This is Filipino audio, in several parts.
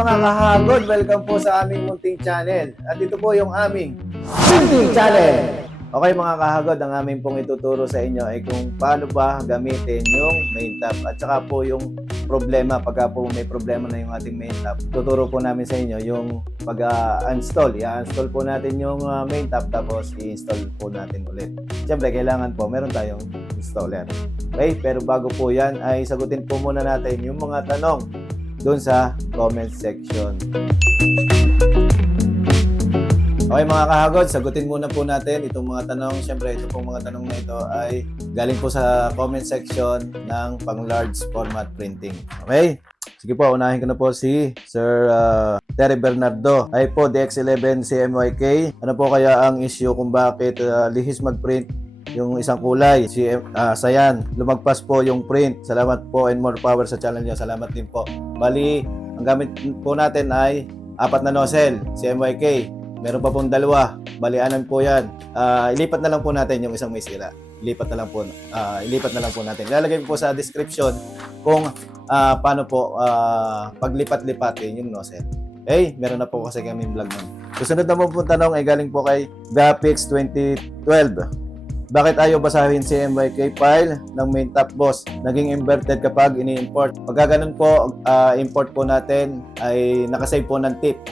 mga kahagod, welcome po sa aming munting channel. At ito po yung aming munting channel. Okay mga kahagod, ang aming pong ituturo sa inyo ay kung paano ba gamitin yung main tab at saka po yung problema pagka po may problema na yung ating main tab. Tuturo po namin sa inyo yung pag-install. I-install po natin yung uh, main tab tapos i-install po natin ulit. Siyempre, kailangan po meron tayong installer. Okay, pero bago po yan ay sagutin po muna natin yung mga tanong doon sa comment section. Okay mga kahagod, sagutin muna po natin itong mga tanong. Siyempre, ito pong mga tanong na ito ay galing po sa comment section ng pang large format printing. Okay? Sige po, unahin ko na po si Sir uh, Terry Bernardo. Ay po, DX11 CMYK. Ano po kaya ang issue kung bakit uh, lihis mag-print yung isang kulay. Si uh, Sayan, lumagpas po yung print. Salamat po and more power sa channel niyo. Salamat din po. Bali, ang gamit po natin ay apat na nozzle, CMYK. Meron pa pong dalawa. Balianan po yan. Ah, ilipat na lang po natin yung isang may sira. Ilipat na lang po. ah, ilipat na lang po natin. Lalagay ko po sa description kung ah, paano po ah, paglipat-lipatin yung nozzle. Okay? Meron na po kasi kami vlog nun. Susunod na po po tanong ay galing po kay Graphics 2012. Bakit ayaw basahin si MYK file ng main top boss? Naging inverted kapag ini-import. Pagka ganun po, ah, import po natin ay nakasave po ng tip.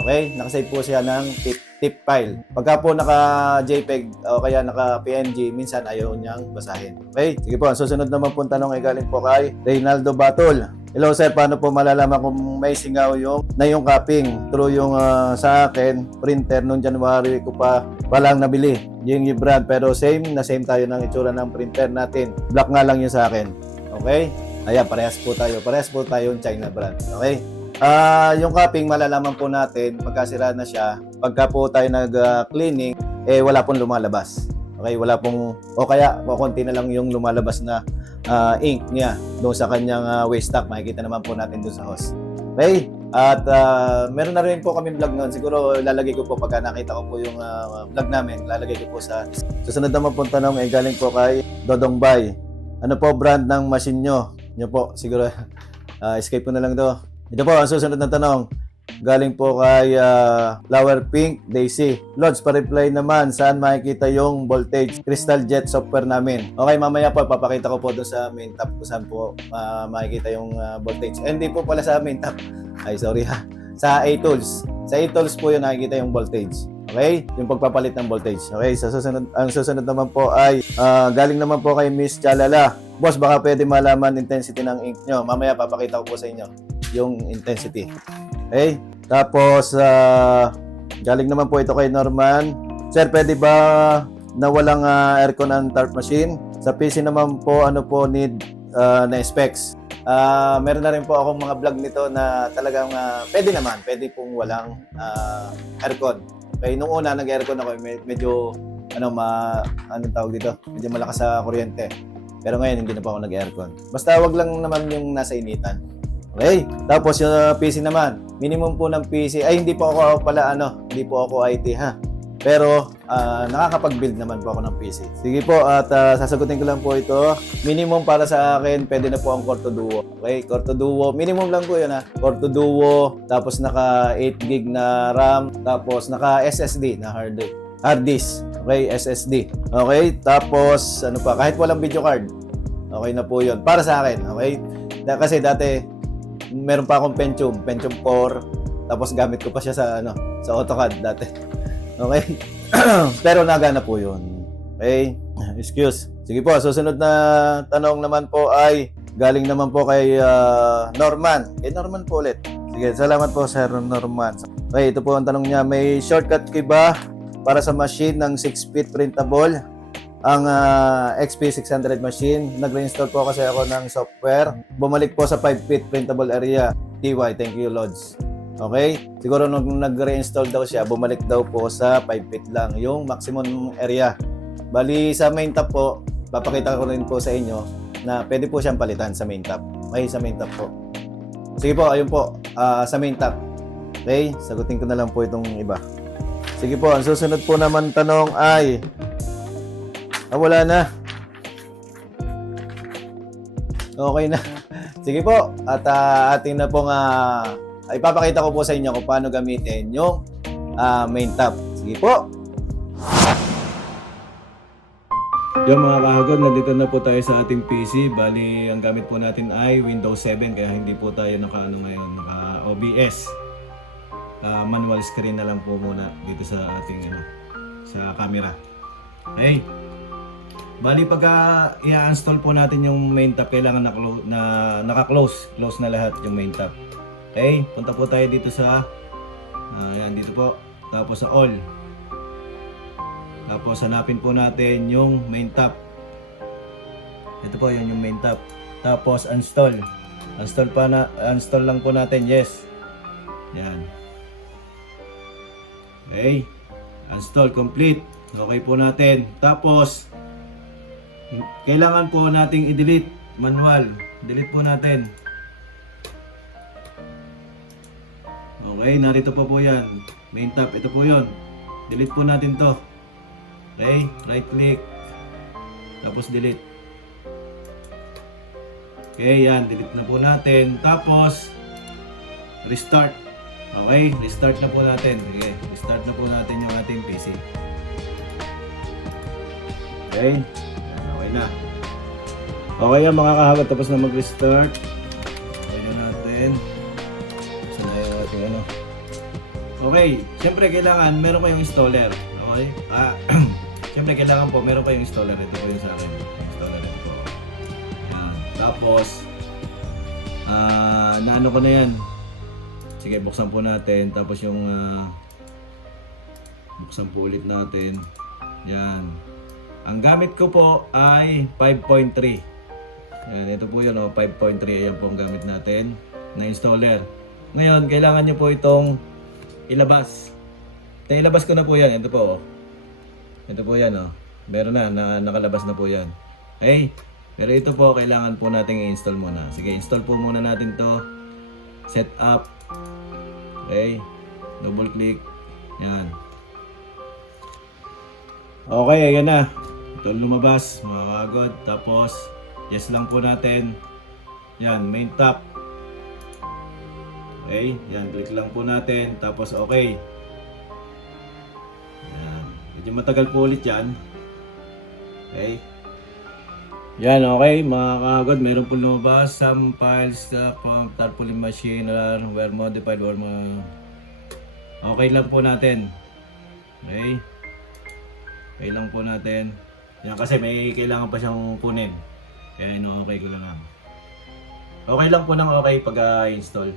Okay? Nakasave po siya ng tip, tip file. Pagka po naka JPEG o kaya naka PNG, minsan ayaw niyang basahin. Okay? Sige po, ang susunod naman po tanong ay galing po kay Reynaldo Batol. Hello sir, paano po malalaman kung may singaw yung na yung copying through yung ah, sa akin printer noong January ko pa palang nabili yung yung brand pero same na same tayo ng itsura ng printer natin. Black nga lang yun sa akin. Okay? Ayan, parehas po tayo. Parehas po tayo yung China brand. Okay? Ah, yung cupping malalaman po natin pagka sira na siya. Pagka po tayo nag-cleaning, eh wala pong lumalabas. Okay, wala pong o kaya o konti na lang yung lumalabas na ah, ink niya doon sa kanyang ah, waste stock. Makikita naman po natin doon sa hose. Okay? At ah, meron na rin po kami vlog noon. Siguro lalagay ko po pagka nakita ko po yung ah, vlog namin, lalagay ko po sa susunod naman po tanong ay galing po kay Dodong Bay. Ano po brand ng machine nyo? Nyo po, siguro ah, escape ko na lang to. Ito po, ang susunod na tanong. Galing po kay ah, Flower Pink Daisy. Lods, pa-reply naman saan makikita yung voltage Crystal Jet software namin. Okay, mamaya po papakita ko po doon sa main tab kung saan po ah, makikita yung ah, voltage. Eh, hindi po pala sa main tab. Ay, sorry ha. Sa A-Tools. Sa A-Tools po yun nakikita yung voltage. Okay? Yung pagpapalit ng voltage. Okay, sa susunod, ang susunod naman po ay ah, galing naman po kay Miss Chalala. Boss, baka pwede malaman intensity ng ink nyo. Mamaya papakita ko po sa inyo yung intensity. Okay? Tapos, ah, galing naman po ito kay Norman. Sir, pwede ba na walang ah, aircon ang tarp machine? Sa PC naman po, ano po need ah, na specs? Ah, meron na rin po akong mga vlog nito na talagang ah, pwede naman. Pwede pong walang ah, aircon. Okay, nung una nag-aircon ako, med- medyo ano ma anong tawag dito? Medyo malakas sa kuryente. Pero ngayon hindi na po ako nag-aircon. Basta wag lang naman yung nasa initan. Okay? Tapos yung uh, PC naman, minimum po ng PC, ay hindi po ako pala ano, hindi po ako IT ha. Pero ah, nakakapag-build naman po ako ng PC. Sige po at ah, sasagutin ko lang po ito. Minimum para sa akin, pwede na po ang Corto Duo. Okay, Corto Duo, minimum lang po yun ha. Corto Duo, tapos naka 8 gig na RAM, tapos naka SSD na hard disk. Hard disk. Okay, SSD. Okay, tapos ano pa, kahit walang video card. Okay na po yun. Para sa akin, okay? Kasi dati, meron pa akong Pentium, Pentium 4, tapos gamit ko pa siya sa ano, sa AutoCAD dati. Okay? Pero nagana po 'yun. Okay? Excuse. Sige po, susunod na tanong naman po ay galing naman po kay ah, Norman. Kay Norman po ulit. Sige, salamat po Sir Norman. Okay, ito po ang tanong niya. May shortcut key ba para sa machine ng 6-feet printable? Ang ah, XP600 machine. Nag-reinstall po kasi ako ng software. Bumalik po sa 5 feet printable area. TY, thank you, Lods. Okay? Siguro nung nag-reinstall daw siya, bumalik daw po sa 5 feet lang, yung maximum area. Bali, sa main tab po, papakita ko rin po sa inyo na pwede po siyang palitan sa main tab. Okay, sa main tab po. Sige po, ayun po, ah, sa main tab. Okay, sagutin ko na lang po itong iba. Sige po, ang susunod po naman tanong ay Ah, wala na. Okay na. Sige po. At ah, ating na pong ah, ay papakita ko po sa inyo kung paano gamitin yung ah, main tab. Sige po. Yung mga kahagod, nandito na po tayo sa ating PC. Bali, ang gamit po natin ay Windows 7 kaya hindi po tayo naka ano ngayon, naka OBS. Ah, manual screen na lang po muna dito sa ating ano, sa camera. Okay. Bali pagka i-install po natin yung main tab, kailangan na, na naka-close, close na lahat yung main tab. Okay, punta po tayo dito sa ah, yan dito po. Tapos sa all. Tapos hanapin po natin yung main tab. Ito po yun yung main tab. Tapos install. Install pa na install lang po natin. Yes. Yan. Okay. Install complete. Okay po natin. Tapos kailangan po nating i-delete manual. Delete po natin. Okay, narito pa po yan. Main tab, ito po yon. Delete po natin to. Okay, right click. Tapos delete. Okay, yan. Delete na po natin. Tapos, restart. Okay, restart na po natin. Sige, restart na po natin yung ating PC. Okay, okay na. Okay yan mga kahagot. Tapos na mag-restart. Okay na natin. Saan yung ating? Okay, siyempre kailangan meron kayong installer. Okay? Ah, siyempre kailangan po meron kayong installer. Ito po yung sa akin. Installer ito po. Yan. Tapos, ah, naano ko na yan. Sige, buksan po natin. Tapos yung, ah, buksan po ulit natin. Yan. Ang gamit ko po ay 5.3. Yan, ito po yun, oh, 5.3. Ayan po ang gamit natin na installer. Ngayon, kailangan nyo po itong ilabas. Nailabas ko na po yan. Ito po. Oh. Ito po yan. Oh. Meron na, na. Nakalabas na po yan. Okay? Pero ito po, kailangan po nating i-install muna. Sige, install po muna natin to. Set up. Okay? Double click. Yan. Okay, ayan na. Ito lumabas, mga. Tapos, yes lang po natin. Yan, main top. Okay, yan, click lang po natin. Tapos, okay. Yan. Medyo matagal po ulit yan. Okay. Yan, okay. Mga kagod, meron po lumabas. Some files uh, from tarpaulin machine are were modified or mga... Okay lang po natin. Okay. Okay lang po natin. Yan kasi may kailangan pa siyang kunin. Kaya ino okay ko lang lang. Okay lang po ng okay pag ah, install.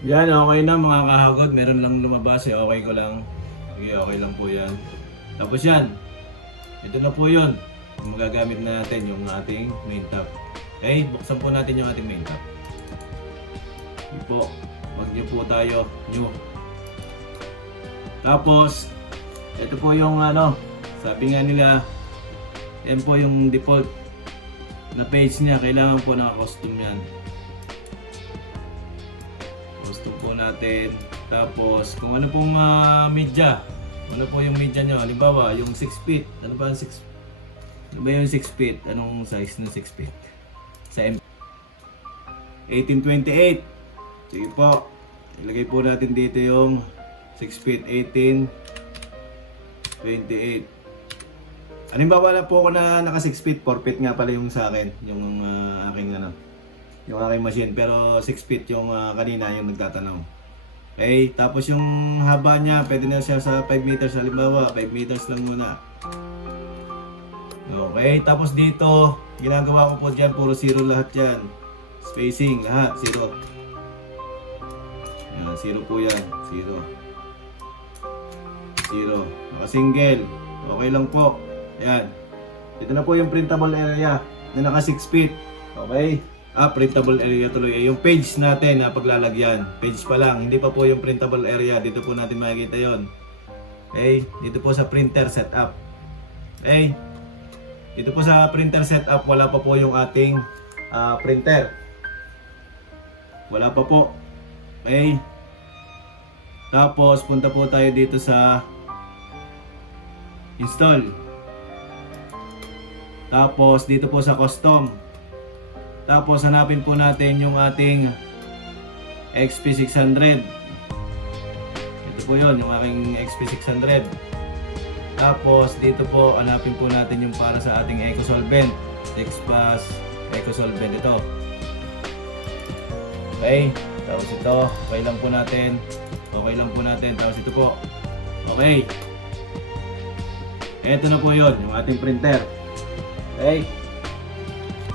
Yan, okay na mga kahagod. Meron lang lumabas eh. Okay ko lang. Sige, okay lang po yan. Tapos yan. Ito na po yun. Magagamit na natin yung ating main tab. Okay, buksan po natin yung ating main tab. Yun po. Mag new po tayo. New. Tapos, ito po yung ano, sabi nga nila, yan po yung default na page niya. Kailangan po naka-custom yan. Custom po natin. Tapos, kung ano pong ah, media, ano po yung media nyo. Halimbawa, yung 6 feet. Ano ba yung 6 Ano ba yung 6 feet? Anong size ng 6 feet? Sa M 1828. Sige po. Ilagay po natin dito yung 6 feet 18 28. Halimbawa na po ako na naka 6 feet, 4 feet nga pala yung sa akin, yung ah, aking ano, yung aking machine. Pero 6 feet yung ah, kanina yung nagtatanong. Okay, tapos yung haba niya, pwede na siya sa 5 meters halimbawa, 5 meters lang muna. Okay, tapos dito, ginagawa ko po dyan, puro zero lahat yan. Spacing, lahat, zero. Yan, zero po yan, zero. Zero. Naka-single. Okay lang po. Ayan. Ito na po yung printable area na naka 6 feet. Okay? Ah, printable area tuloy. Eh, yung page natin na paglalagyan. Page pa lang. Hindi pa po yung printable area. Dito po natin makikita yon. Okay? Dito po sa printer setup. Okay? Dito po sa printer setup, wala pa po yung ating ah, printer. Wala pa po. Okay? Tapos, punta po tayo dito sa install. Tapos, dito po sa custom. Tapos hanapin po natin yung ating XP600. Ito po yon yung aking XP600. Tapos dito po hanapin po natin yung para sa ating EcoSolvent. X plus EcoSolvent ito. Okay. Tapos ito, okay lang po natin. Okay lang po natin. Tapos ito po. Okay. Ito na po yon yung ating printer. Okay.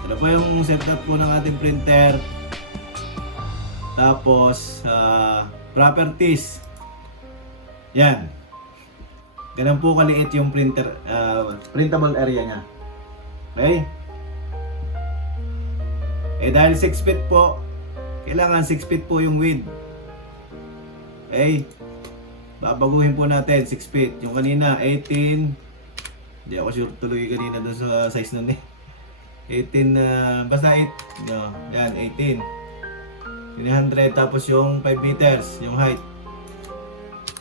Ito po yung setup po ng ating printer. Tapos, ah, properties. Yan. Ganun po kaliit yung printer, ah, printable area niya. Okay? Eh dahil 6 feet po, kailangan 6 feet po yung width. Okay? Babaguhin po natin 6 feet. Yung kanina 18 hindi ako sure tuloy kanina doon sa size nun eh. 18 na basta 8 no, yan 18 300 tapos yung 5 meters yung height.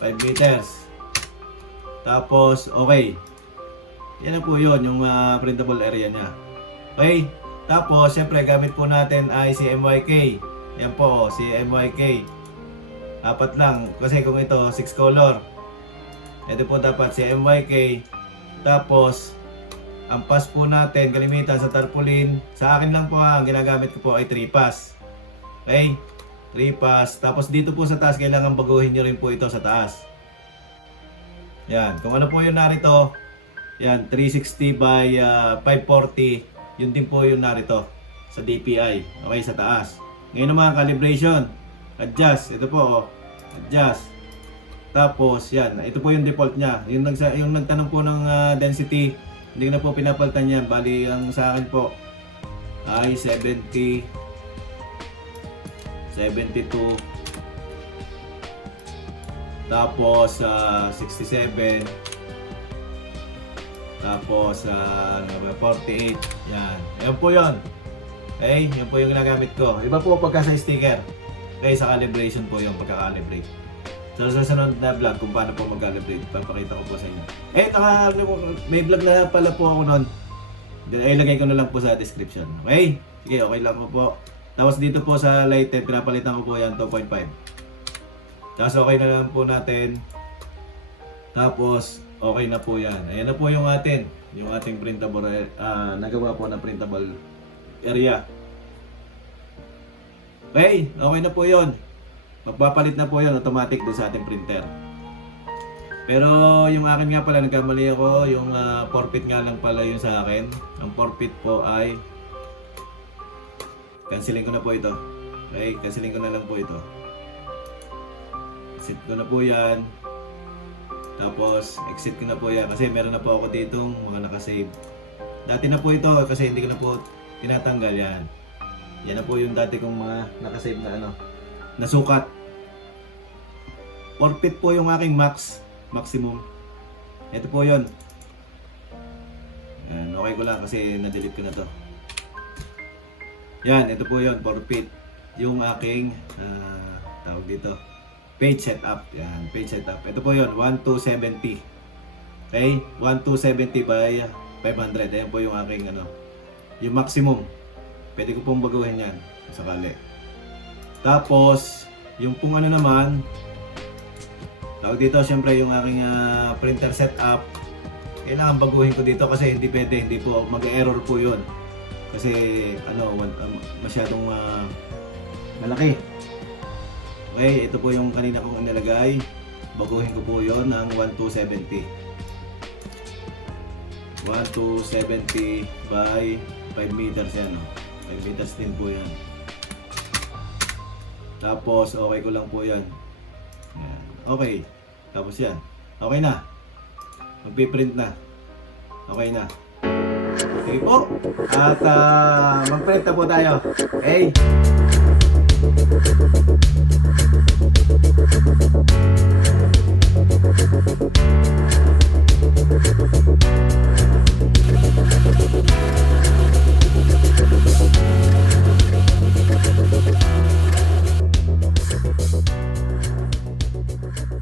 5 meters. Tapos okay. Yan na po yun yung ah, printable area niya. Okay tapos syempre gamit po natin ay si MYK yan po si MYK apat lang kasi kung ito 6 color. Ito po dapat si MYK tapos ang pass po natin, kalimitan sa tarpaulin, sa akin lang po ha, ang ginagamit ko po ay 3 pass. Okay? 3 pass. Tapos dito po sa taas, kailangan baguhin nyo rin po ito sa taas. Yan. Kung ano po yung narito, yan, 360 by ah, 540, yun din po yung narito sa DPI. Okay, sa taas. Ngayon naman, calibration. Adjust. Ito po, oh. Adjust. Tapos, yan. Ito po yung default niya. Yung, nagsa, yung nagtanong po ng ah, density, hindi na po pinapalitan yan. Bali, ang sa akin po ay 70, 72, tapos ah, 67, tapos ah, ano ba, 48. Yan. Yan po yun. Okay? Yan po yung ginagamit ko. Iba po pagka sa sticker. Okay, sa calibration po yung pagka-calibrate. So sa sunod na vlog kung paano po mag-calibrate, papakita ko po sa inyo. Eh, naka, may vlog na pala po ako noon. Ilagay ko na lang po sa description. Okay? Sige, okay lang po po. Tapos dito po sa lighted, pinapalitan ko po yan 2.5. Tapos okay na lang po natin. Tapos okay na po yan. Ayan na po yung atin. Yung ating printable, ah nagawa po na printable area. Okay, okay na po yon. Magpapalit na po yon automatic doon sa ating printer. Pero yung akin nga pala, nagkamali ako. Yung ah, forfeit nga lang pala yun sa akin. Ang forfeit po ay cancelin ko na po ito. Okay, cancelin ko na lang po ito. Exit ko na po yan. Tapos, exit ko na po yan. Kasi meron na po ako ditong mga nakasave. Dati na po ito kasi hindi ko na po tinatanggal yan. Yan na po yung dati kong mga nakasave na ano. Nasukat. Forfeit po yung aking max. Maximum. Ito po yon. Yan, okay ko lang kasi na-delete ko na to. Yan, ito po yon forfeit. Yung aking ah, tawag dito page setup. Yan, page setup. Ito po yon 1270. Okay? 1270 by 500. Ayan po yung aking ano, yung maximum. Pwede ko pong baguhin yan sakali. Tapos, yung pong ano naman, tawag dito syempre yung aking ah, printer setup. Kailangan baguhin ko dito kasi hindi pwede, hindi po mag-error po yun. Kasi ano, um, masyadong ah, malaki. Okay, ito po yung kanina kong inilagay. Baguhin ko po yon ng 1270. 1270 by 5 meters yan. Oh. 5 meters din po yan. Tapos, okay ko lang po yan. Okay. Tapos yan. Okay na. Magpiprint na. Okay na. Okay po. At uh, magprint na po tayo. Okay?